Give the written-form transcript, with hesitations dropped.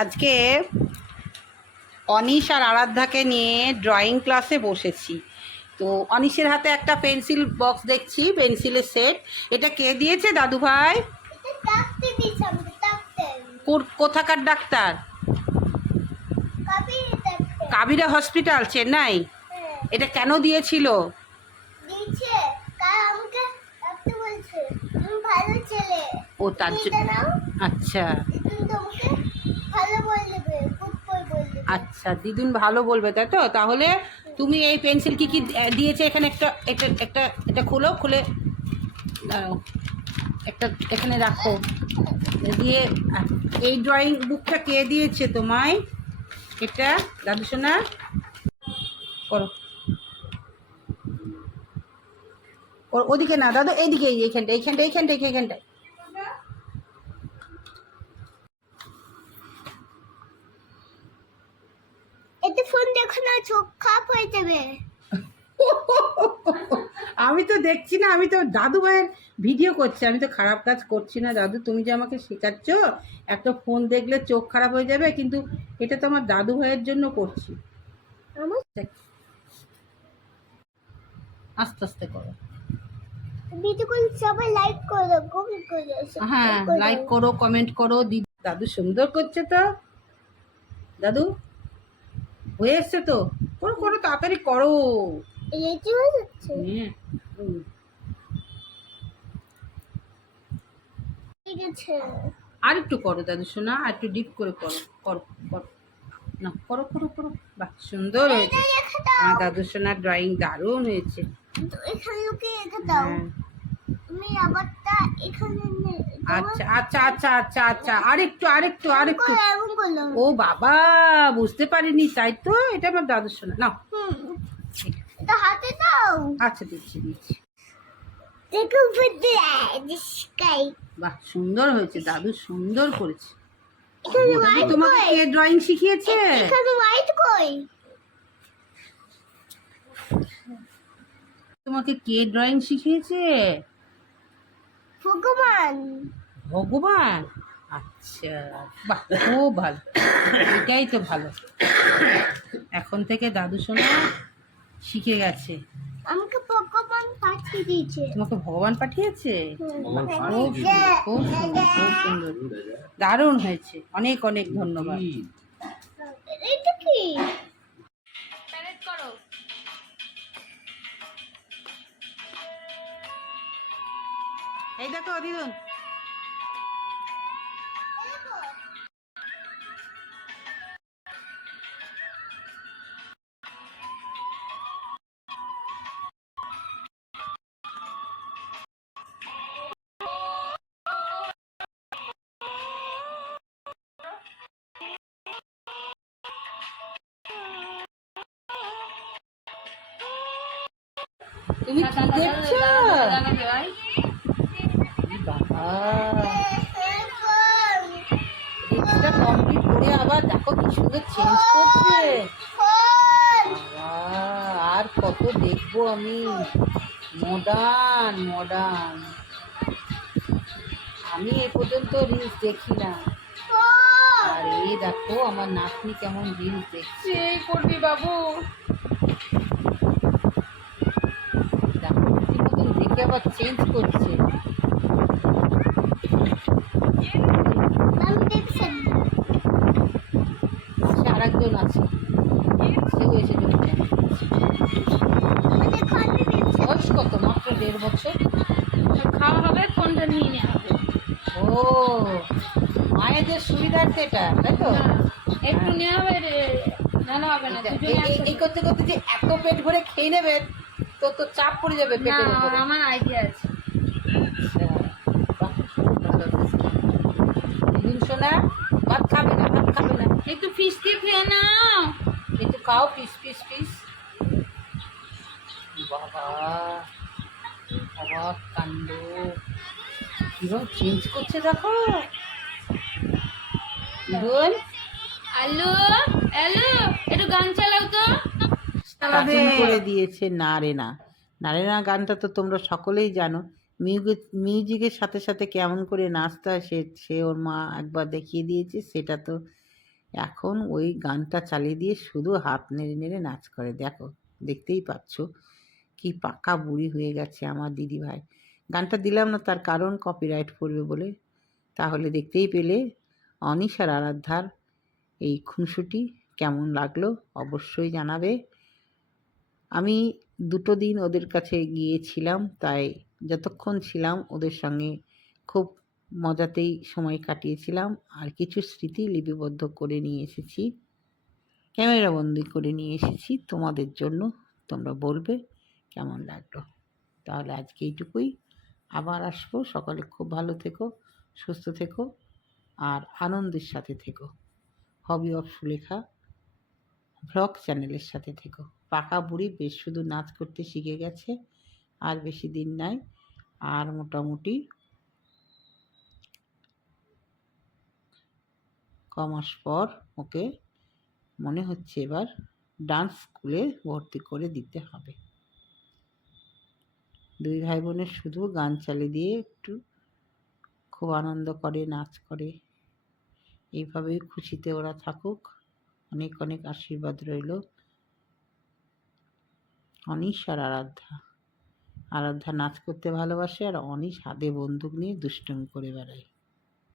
আজকে অনিশ আর আরাধ্যাকে নিয়ে ড্রয়িং ক্লাসে বসেছি। তো অনিশের হাতে একটা পেন্সিল বক্স দেখছি, পেন্সিলের সেট। এটা কে দিয়েছে দাদু ভাই? কোথাকার ডাক্তার? কাবিরা হসপিটাল, চেন্নাই। এটা কেন দিয়েছিল? ও তার জন্য। আচ্ছা আচ্ছা, দিদুন ভালো বলবে, তাই তো? তাহলে তুমি এই পেন্সিল কি কি দিয়েছে এখানে? একটা এটা একটা এটা খোলো, খুলে দাঁড়াও, একটা এখানে রাখো। দিয়ে এই ড্রয়িং বুকটা কে দিয়েছে তোমায়? এটা দাদু সোনা করো, ওদিকে না দাদু, এইদিকে, এইখানটা এইখানটা এইখানটা এইখানটায়। এতে ফোন দেখো না, চোখ খারাপ হয়ে যাবে। আমি তো দেখছি না, আমি তো দাদু ভাইয়ের ভিডিও করছি, আমি তো খারাপ কাজ করছি না দাদু। তুমি যে আমাকে শেখাচ্ছ একটা ফোন দেখলে চোখ খারাপ হয়ে যাবে, কিন্তু এটা তো আমার দাদু ভাইয়ের জন্য করছি। আস্তে আস্তে করো। ভিডিওগুলো সবাই লাইক করো, কমেন্ট করো। হ্যাঁ, লাইক করো, কমেন্ট করো। দাদু সুন্দর করছে তো। দাদু হয়ে এসছে তো, করো করো, তাড়াতাড়ি করো। রেডি হয়ে যাচ্ছে। ঠিক আছে, আর একটু করো দাদু সোনা, আর একটু ডিপ করে করো, করো করো না, করো করো করো। বাহ, সুন্দর হয়েছে আমার দাদু সোনার ড্রয়িং, দারুণ হয়েছে। এখানে ওকে রেখে দাও। হ্যাঁ, তুমি আবারটা এখানে আচ্ছা আচ্ছা আচ্ছা আচ্ছা আচ্ছা, আরেকটু আরেকটু আরেকটু। এমন করলাম। ও বাবা, বুঝতে পারিনি, তাই তো? এটা আমার দাদু সোনা, নাও। এটা হাতে দাও। আচ্ছা, দিচ্ছি দিচ্ছি। দেখো বুদ্ধি স্কাই। বাহ, সুন্দর হয়েছে দাদু, সুন্দর করেছে। এখানে দাদু, হোয়াইট তোমাকে কই? কে ড্রয়িং শিখিয়েছে? এখানে হোয়াইট কই? তোমাকে কে ড্রয়িং শিখিয়েছে? ভগবান। ভগবান। আচ্ছা, বাহ, খুব ভালো, এটাই তো ভালো। এখন থেকে দাদু সোনা শিখে গেছে। আমাকে ভগবান পাঠিয়ে দিয়েছে। তোমাকে ভগবান পাঠিয়েছে? হুম। খুব সুন্দর, খুব সুন্দর, খুব সুন্দর, দারুণ হয়েছে। অনেক অনেক ধন্যবাদ। এটা কি? এই দেখো দিদুন, তুমি কি দেখছো? বাবা, রিলসটা কমপ্লিট করে আবার দেখো কি সুন্দর চেঞ্জ করছে। বাবা, আর কত দেখবো আমি? মডার্ন মডার্ন, আমি এ পর্যন্ত রিলস দেখি না। আর এই দেখো আমার নাতনি কেমন রিলস দেখছে। এই করবি বাবু। দেখো রীতিমতন দেখে আবার চেঞ্জ করছে। আমি দেখছি। সে আরেকজন আছে, সেও এসে চলে যায়। দেখো আমি দেখছি। বয়স কত? মাত্র 1.5 বছর। খাওয়া হবে, ফোনটা নিয়ে নেওয়া হবে। ও, মায়েদের সুবিধার্থে এটা, তাই তো? একটু নেওয়া হবে রে, নাহলে হবে না। এই করতে করতে যে এত পেট ভরে খেয়ে নেবেন, তো তো চাপ পড়ে যাবে পেটের না, উপরে। আমার আইডিয়া আছে। আচ্ছা, বাহ, খুব ভালো। দিদুন সোনা, ভাত খাবে না, ভাত খাবে না, একটু ফিস দিয়ে খেয়ে নাও। একটু খাও, পিস পিস পিস। বাবা, অবাক কাণ্ড, কিরকম চেঞ্জ করছে দেখো। দিদুন আলু, আলু, একটু গান চালাও তো। কার্টুন করে দিয়েছে নারেনা। নারেনা গানটা তো তোমরা সকলেই জানো। মিউজিকের সাথে সাথে কেমন করে নাচতে হয় সে সে ওর মা একবার দেখিয়ে দিয়েছে, সেটা তো এখন ওই গানটা চালিয়ে দিয়ে শুধু হাত নেড়ে নেড়ে নাচ করে। দেখো, দেখতেই পাচ্ছ কি পাকা বুড়ি হয়ে গেছে আমার দিদিভাই। গানটা দিলাম না তার কারণ কপিরাইট পড়বে বলে। তাহলে দেখতেই পেলে অনিশ আর আরাধ্যার এই খুনসুটি কেমন লাগলো অবশ্যই জানাবে। আমি 2 দিন ওদের কাছে গিয়েছিলাম, তাই যতক্ষণ ছিলাম ওদের সঙ্গে খুব মজাতেই সময় কাটিয়েছিলাম। আর কিছু স্মৃতি লিপিবদ্ধ করে নিয়ে এসেছি, ক্যামেরাবন্দি করে নিয়ে এসেছি তোমাদের জন্য। তোমরা বলবে কেমন লাগলো। তাহলে আজকে এইটুকুই, আবার আসবো। সকলে খুব ভালো থেকো, সুস্থ থেকো আর আনন্দের সাথে থেকো। হবি অফ সুলেখা ভ্লগ চ্যানেলের সাথে থেকো। পাকা বুড়ি বেশ শুধু নাচ করতে শিখে গেছে, আর বেশি দিন নাই। আর মোটামুটি কমাস পর ওকে মনে হচ্ছে এবার ডান্স স্কুলে ভর্তি করে দিতে হবে। 2 ভাই বোনের শুধু গান চালিয়ে দিয়ে একটু খুব আনন্দ করে, নাচ করে। এইভাবেই খুশিতে ওরা থাকুক। অনেক অনেক আশীর্বাদ রইল। অনিশ আর আরাধ্যা। আরাধ্যা নাচ করতে ভালোবাসে আর অনিশ হাতে বন্দুক নিয়ে দুষ্টুমি করে বেড়ায়।